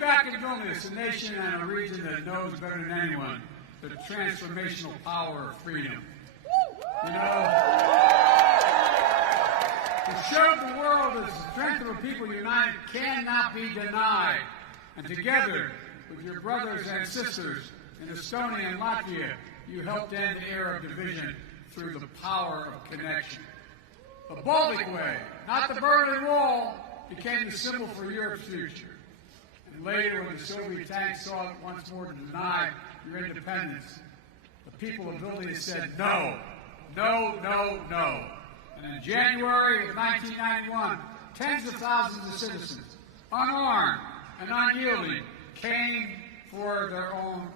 back in Vilnius, a nation and a region that knows better than anyone the transformational power of freedom. You know, to show the world that the strength of a people united cannot be denied. And together with your brothers and sisters in Estonia and Latvia, you helped end the era of division through the power of connection. The Baltic Way, not the Berlin Wall, became the symbol for Europe's future. And later, when the Soviet tanks sought once more to deny your independence, the people of Vilnius said no, no, no, no. And in January of 1991, tens of thousands of citizens, unarmed and unyielding, came for their own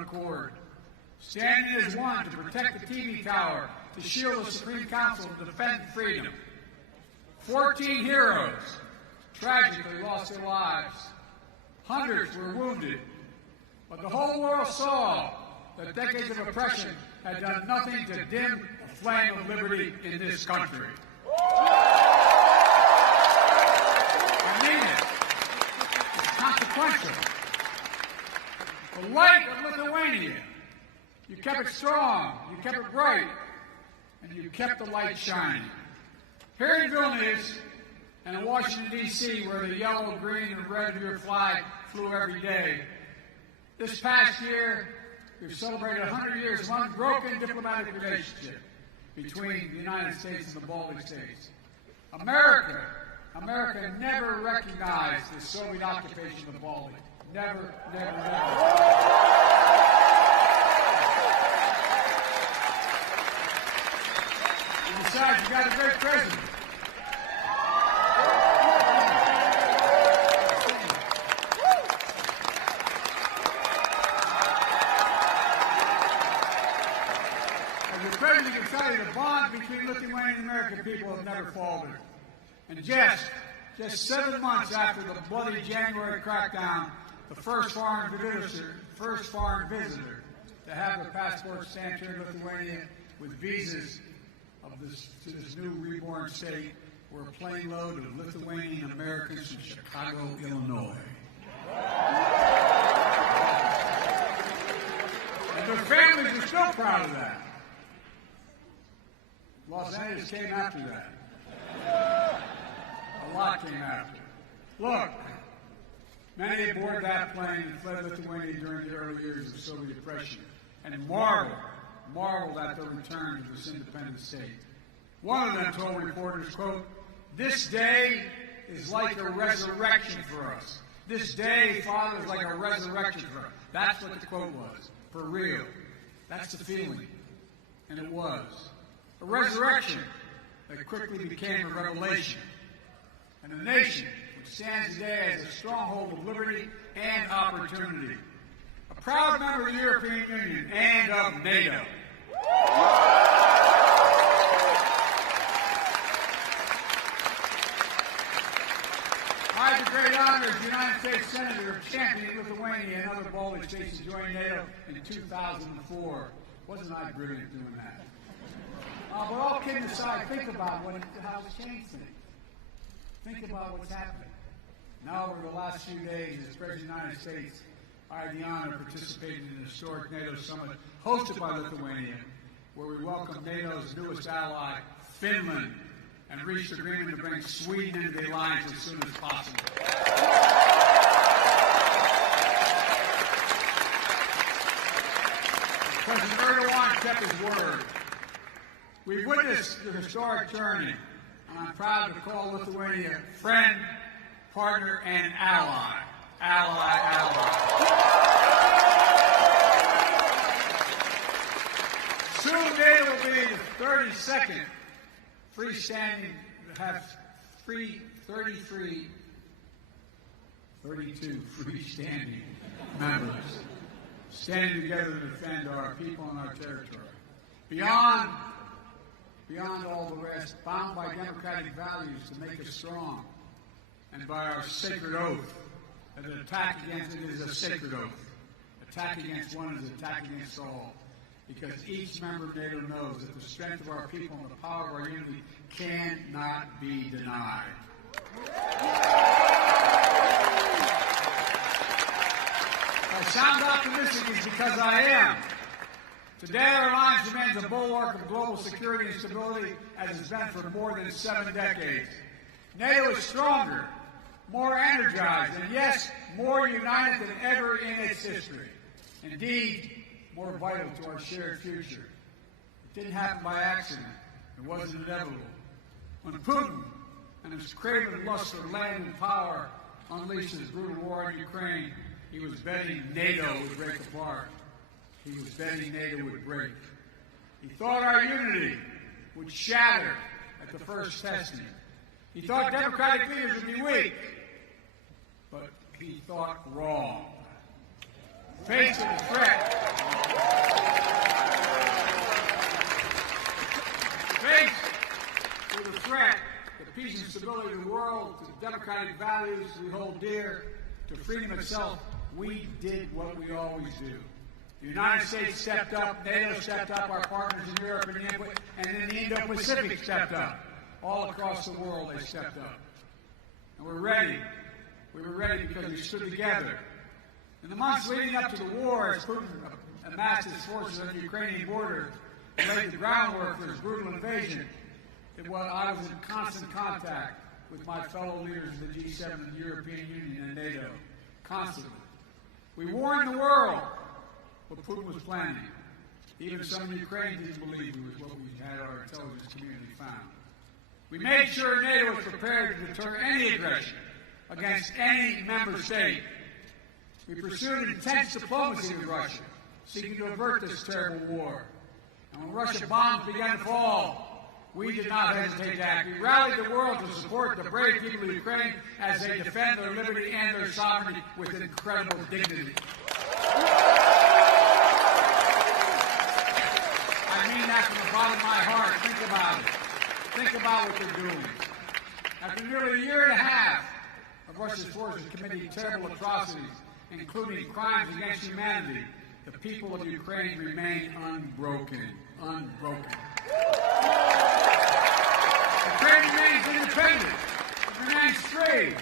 accord, standing as one to protect the TV tower, to shield the Supreme Council, to defend freedom. 14 heroes tragically lost their lives. Hundreds were wounded. But the whole world saw that decades of oppression had done nothing to dim the flame of liberty in this country. I mean it. It's consequential. The light of Lithuania, you kept it strong, you kept it bright, and you kept the light shining. Here in Vilnius and in Washington, D.C., where the yellow, green, and red of your flag flew every day, this past year, we've celebrated 100 years of unbroken diplomatic relationship between the United States and the Baltic states. America never recognized the Soviet occupation of the Baltic. Never, never, never. And besides, you got a great president. The bond between Lithuanian and American people have never faltered. And just 7 months after the bloody January crackdown, the first foreign visitor to have their passport stamped here in Lithuania with visas to this new reborn state were a plane load of Lithuanian Americans from Chicago, Illinois. And their families are still proud of that. Los Angeles came after that. A lot came after. Look, many aboard that plane and fled Lithuania during the early years of Soviet oppression and marveled at their return to this independent state. One of them told reporters, quote, "This day is like a resurrection for us. This day, Father, is like a resurrection for us." That's what the quote was. For real. That's the feeling. And it was. A resurrection that quickly became a revelation. And a nation which stands today as a stronghold of liberty and opportunity. A proud member of the European Union and of NATO. I had the great honor as United States Senator of championing Lithuania and other Baltic states to join NATO in 2004. Wasn't I brilliant doing that? But all kidding aside, think about how it's changed things. Think about what's happening. Now, over the last few days, as President of the United States, I had the honor of participating in the historic NATO summit hosted by Lithuania, where we welcomed NATO's newest ally, Finland, and reached agreement to bring Sweden into the alliance as soon as possible. President Erdogan kept his word. We've witnessed the historic journey, and I'm proud to call Lithuania friend, partner, and ally. Ally. Soon NATO will be the 32nd freestanding, have 32 freestanding members standing together to defend our people and our territory. Beyond all the rest, bound by democratic values to make us strong, and by our sacred oath, that an attack against it is a sacred oath. Attack against one is an attack against all, because each member of NATO knows that the strength of our people and the power of our unity cannot be denied. sound optimistic is because I am. Today, our alliance remains a bulwark of global security and stability as it's been for more than 7 decades. NATO is stronger, more energized, and yes, more united than ever in its history. Indeed, more vital to our shared future. It didn't happen by accident. It wasn't inevitable. When Putin and his craven lust for land and power unleashed his brutal war in Ukraine, he was betting NATO would break apart. He was betting NATO would break. He thought our unity would shatter at the first testing. He thought democratic leaders would be weak. But he thought wrong. Faced with the threat, the peace and stability of the world, to the democratic values we hold dear, to freedom itself, we did what we always do. The United States stepped up, NATO stepped up, our partners in Europe and in the Indo-Pacific stepped up. All across the world they stepped up. And we're ready. We were ready because we stood together. In the months leading up to the war, as Putin amassed his forces on the Ukrainian border and laid the groundwork for his brutal invasion, I was in constant contact with my fellow leaders of the G7 and the European Union and NATO. Constantly. We warned the world what Putin was planning. Even some in Ukraine didn't believe it was what we had our intelligence community found. We made sure NATO was prepared to deter any aggression against any member state. We pursued intense diplomacy with Russia, seeking to avert this terrible war. And when Russian bombs began to fall, we did not hesitate to act. We rallied the world to support the brave people of Ukraine as they defend their liberty and their sovereignty with incredible dignity. I mean that from the bottom of my heart. Think about it. Think about what they're doing. After nearly a year and a half of Russia's forces committing terrible atrocities, including crimes against humanity, the people of Ukraine remain unbroken. Unbroken. Ukraine remains independent. It remains free.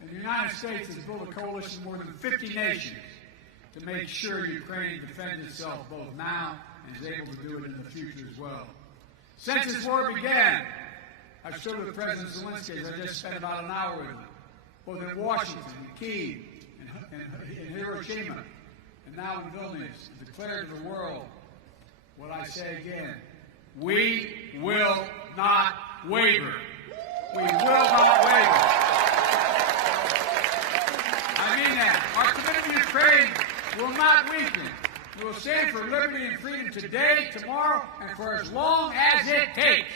And the United States has built a coalition of more than 50 nations to make sure Ukraine defends itself both now and is able to do it in the future as well. Since this war began, I've stood with President Zelenskyy, as I just spent about an hour with him, both in Washington, in Kyiv, in Hiroshima, and now in Vilnius, and declared to the world what I say again: we will not waver. We will not waver. I mean that. Our commitment to Ukraine will not weaken. We will stand for liberty and freedom today, tomorrow, and for as long as it takes.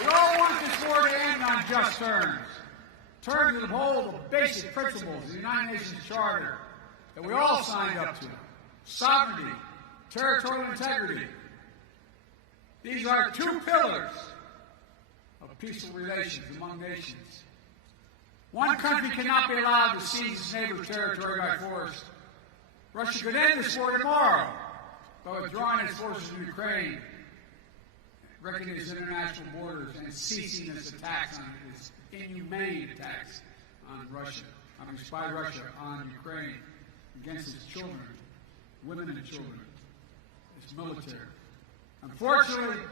We all want this war to end on just terms. Terms that uphold the basic principles of the United Nations Charter that we all signed up to. Sovereignty, territorial integrity. These are 2 pillars of peaceful relations among nations. One country cannot be allowed to seize its neighbor's territory by force. Russia could end this war tomorrow by withdrawing its forces from Ukraine, wrecking its international borders, and ceasing its attacks on its inhumane attacks on Russia, by Russia on Ukraine, against its children, women and children, its military. Unfortunately,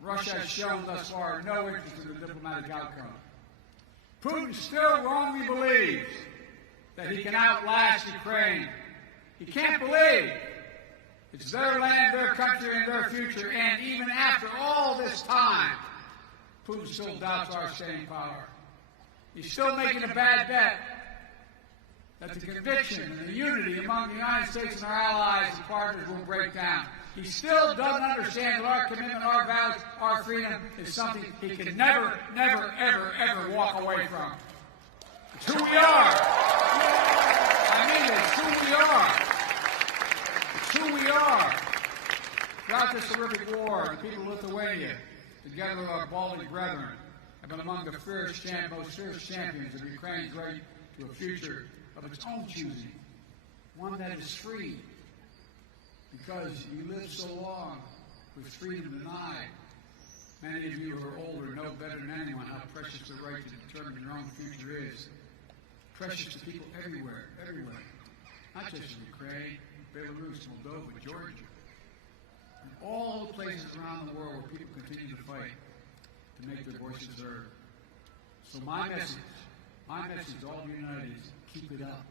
Russia has shown thus far no interest in the diplomatic outcome. Putin still wrongly believes that he can outlast Ukraine. He can't believe it's their land, their country, and their future, and even after all this time, Putin still doubts our staying power. He's still making a bad bet that the conviction and the unity among the United States and our allies and partners will break down. He still doesn't understand that our commitment, our values, our freedom is something he can never, never, ever, ever walk away from. It's who we are. I mean it. It's who we are. It's who we are. Throughout this horrific war, the people of Lithuania, together with our Baltic brethren, have been among the most fierce champions of Ukraine's right to a future of its own choosing, one that is free. Because you lived so long with freedom denied. Many of you who are older know better than anyone how precious the right to determine your own future is. Precious to people everywhere. Not just in Ukraine, Belarus, Moldova, Georgia. And all the places around the world where people continue to fight to make their voices heard. So my message to all of you united is keep it up.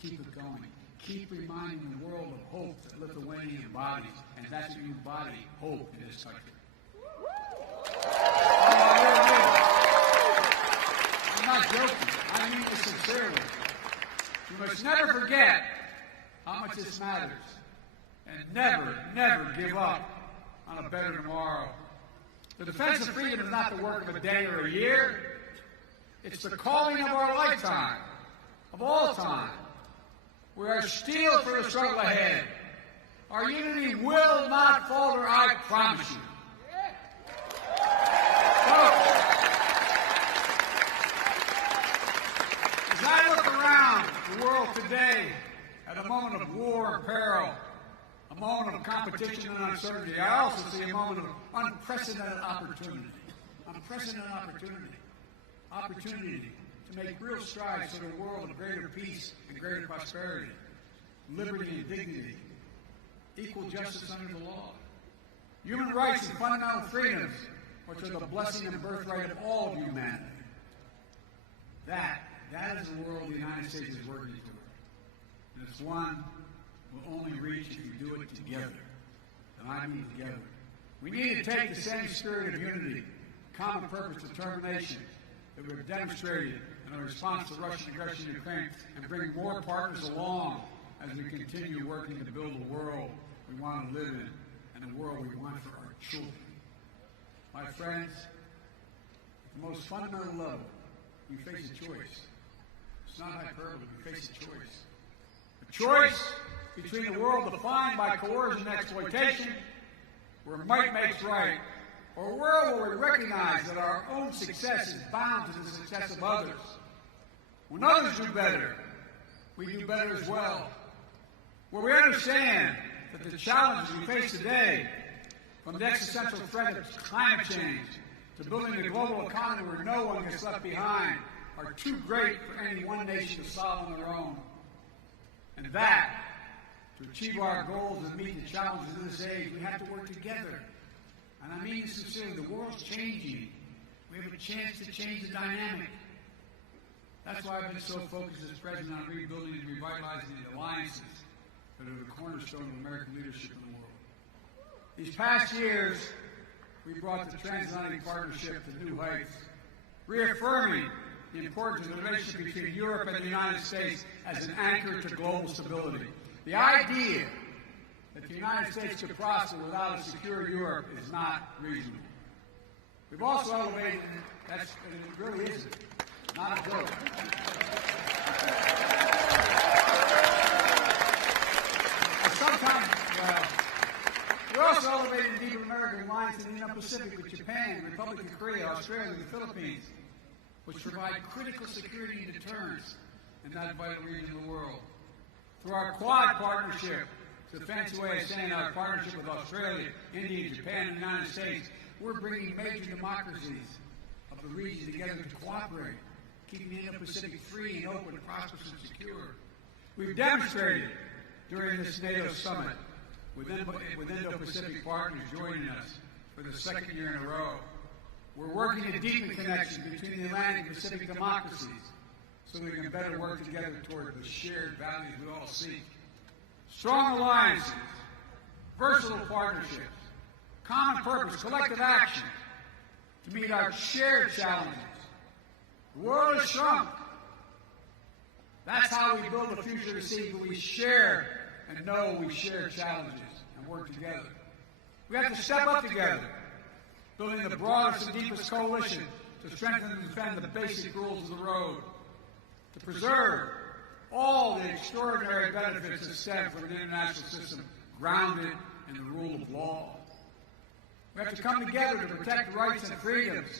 Keep it going. Keep reminding the world of hope that Lithuania embodies. And that's what you embody, hope in this country. I'm not joking. I mean this sincerely. You must never forget how much this matters. And never give up on a better tomorrow. The defense of freedom is not the work of a day or a year. It's the calling of our lifetime, of all time. We are steeled for the struggle ahead. Our unity will not falter, I promise you. As I look around the world today at a moment of war and peril, a moment of competition and uncertainty, I also see a moment of unprecedented opportunity. Opportunity to make real strides toward a world of greater peace and greater prosperity, liberty and dignity, equal justice under the law, human rights and fundamental freedoms, which are the blessing and birthright of all of humanity. That is the world the United States is working toward. And it's one we'll only reach if we do it together. And I mean together. We need to take the same spirit of unity, common purpose, determination that we've demonstrated in our response to Russian aggression in Ukraine and bring more partners along as we continue working to build the world we want to live in and the world we want for our children. My friends, at the most fundamental level, we face a choice. It's not hyperbole, we face a choice. A choice between a world defined by coercion and exploitation, where might makes right, or a world where we recognize that our own success is bound to the success of others. When others do better, we do better as well. Where we understand that the challenges we face today, from the existential threat of climate change to building a global economy where no one gets left behind, are too great for any one nation to solve on their own. And that, to achieve our goals and meet the challenges of this age, we have to work together. And I mean sincerely, the world's changing. We have a chance to change the dynamic. That's why I've been so focused as president on rebuilding and revitalizing the alliances that are the cornerstone of American leadership in the world. These past years, we brought the transatlantic partnership to new heights, reaffirming the importance of the relationship between Europe and the United States as an anchor to global stability. The idea that the United States could prosper without a secure Europe is not reasonable. We've also elevated, and it really isn't, not a joke. We're also elevating the deep American alliance in the Indo-Pacific with Japan, the Republic of Korea, Australia, and the Philippines, which provide critical security and deterrence in that vital region of the world. Through our Quad partnership, it's a fancy way of saying our partnership with Australia, India, Japan, and the United States, we're bringing major democracies of the region together to cooperate, keeping the Indo-Pacific free and open, prosperous, and secure. We've demonstrated during this NATO summit, with Indo-Pacific partners joining us for the second year in a row, we're working to deepen connections between the Atlantic and Pacific democracies so we can better work together toward the shared values we all seek. Strong alliances, versatile partnerships, common purpose, collective action to meet our shared challenges. The world has shrunk. That's how we build a future to see that we share and know we share challenges and work together. We have to step up together, building the broadest and deepest coalition to strengthen and defend the basic rules of the road, to preserve all the extraordinary benefits that stem from an international system grounded in the rule of law. We have to come together to protect rights and freedoms,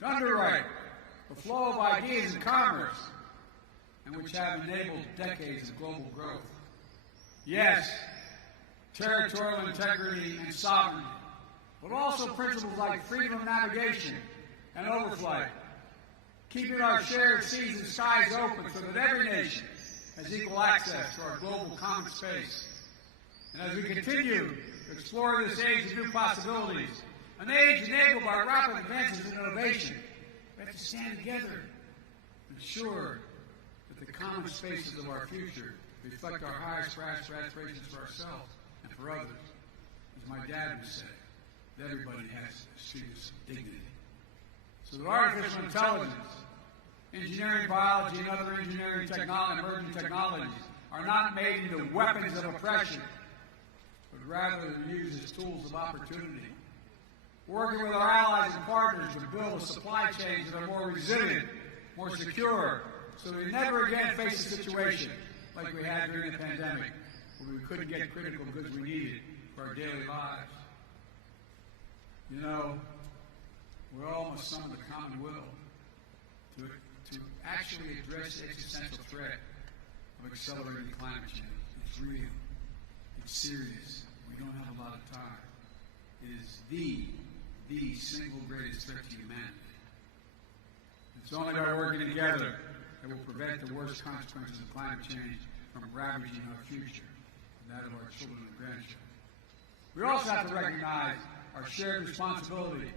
to underwrite the flow of ideas and commerce, and which have enabled decades of global growth. Yes, territorial integrity and sovereignty, but also principles like freedom of navigation and overflight, keeping our shared seas and skies open so that every nation has equal access to our global common space. And as we continue to explore this age of new possibilities, an age enabled by rapid advances in innovation, we have to stand together and ensure that the common spaces of our future reflect our highest aspirations for ourselves and for others. As my dad would say, that everybody has students of dignity. So that artificial intelligence, engineering, biology, and other engineering emerging technologies are not made into weapons of oppression, but rather used as tools of opportunity. Working with our allies and partners to build supply chains that are more resilient, more secure, so we never again face a situation like we had during the pandemic, where we couldn't get critical goods we needed for our daily lives. You know, we all must summon the common will to actually address the existential threat of accelerating climate change. It's real. It's serious. We don't have a lot of time. It is the single greatest threat to humanity. It's only by working together that will prevent the worst consequences of climate change from ravaging our future and that of our children and grandchildren. We also have to recognize our shared responsibility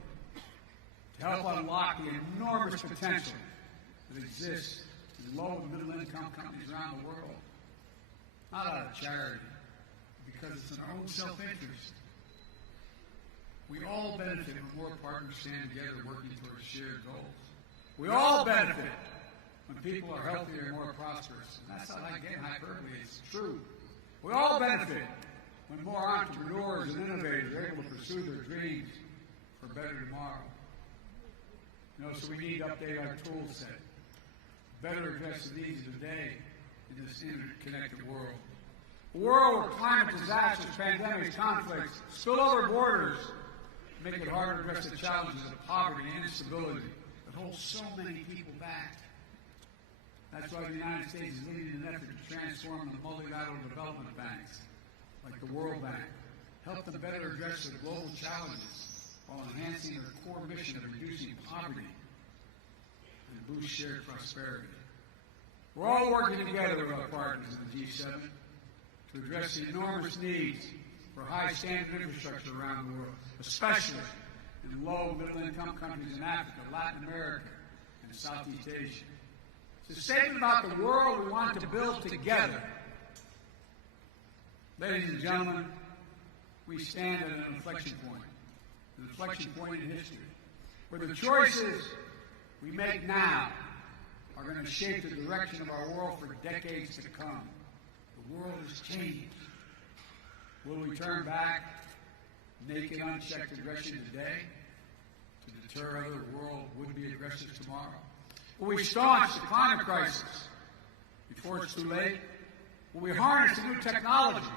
to help unlock the enormous potential that exists in low and middle-income countries around the world. Not out of charity, because it's in our own self-interest. We all benefit when more partners stand together working towards shared goals. We all benefit when people are healthier and more prosperous. And that's not again hyperbole, it's true. We all benefit when more entrepreneurs and innovators are able to pursue their dreams for a better tomorrow. You know, so we need to update our tool set, better address the needs of today in this interconnected world. A world where climate disasters, pandemics, conflicts, spillover borders make it harder to address the challenges of poverty and instability that hold so many people back. That's why the United States is leading an effort to transform the multilateral development banks, like the World Bank, help them better address their global challenges while enhancing their core mission of reducing poverty and boost shared prosperity. We're all working together with our partners in the G7 to address the enormous needs for high-standard infrastructure around the world, especially in low- and middle-income countries in Africa, Latin America, and Southeast Asia. It's a statement about the world we want to build together. Ladies and gentlemen, we stand at an inflection point in history, where the choices we make now are going to shape the direction of our world for decades to come. The world has changed. Will we turn back naked, unchecked aggression today to deter other world would-be aggressors tomorrow? Will we staunch the climate crisis before it's too late? Will we harness the new technologies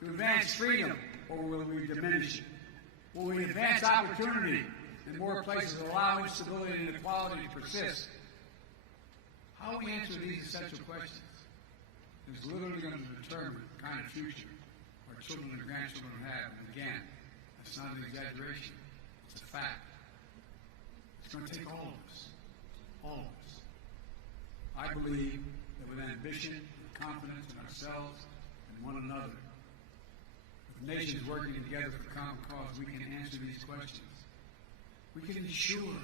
to advance freedom, or will we diminish it? Will we advance opportunity in more places, allow instability and inequality to persist? How we answer these essential questions is literally going to determine the kind of future our children and grandchildren have. And again, that's not an exaggeration. It's a fact. It's going to take all of us. All of us. I believe that with ambition and confidence in ourselves and one another, with nations working together for common cause, we can answer these questions. We can ensure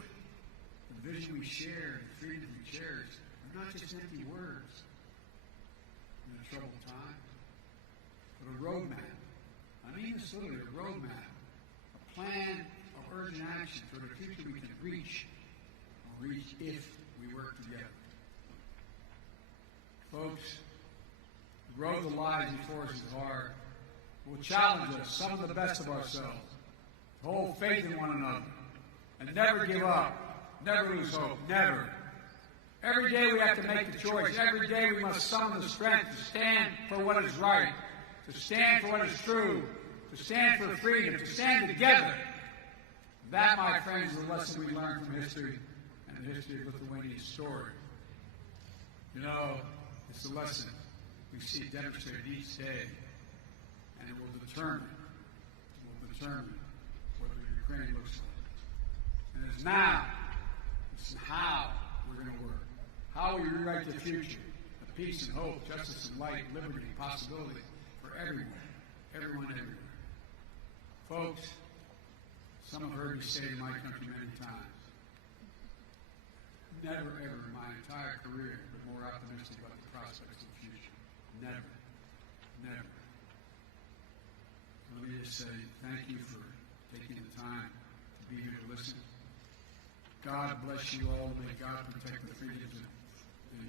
the vision we share and the freedom we cherish are not just empty words in a troubled time, but a roadmap. I mean this literally, a roadmap, a plan of urgent action toward a future we can reach if we work together. Folks, the road to lies before us is hard. It will challenge us, some of the best of ourselves, to hold faith in one another, and never give up, never lose hope, never. Every day we have to make the choice. Every day we must summon the strength to stand for what is right, to stand for what is true, to stand for freedom, to stand together. That, my friends, is the lesson we learn from history and the history of Lithuania's story. You know, it's a lesson we see demonstrated each day, and it will determine what Ukraine looks like. And it's now, it's how we're going to work. How we rewrite the future of peace and hope, justice and light, liberty and possibility for everyone, everyone, everywhere. Folks, some have heard me say in my country many times, never ever in my entire career been more optimistic about the prospects of the future. Never. Never. Let me just say thank you for taking the time to be here to listen. God bless you all. May God protect the freedoms of the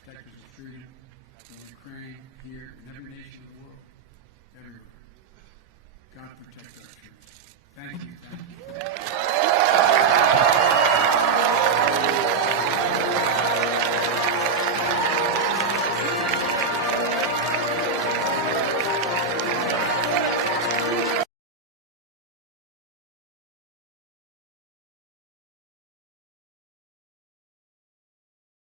protectors of freedom in Ukraine, here, in every nation of the world, everywhere. God protect our freedom. Thank you. Thank you.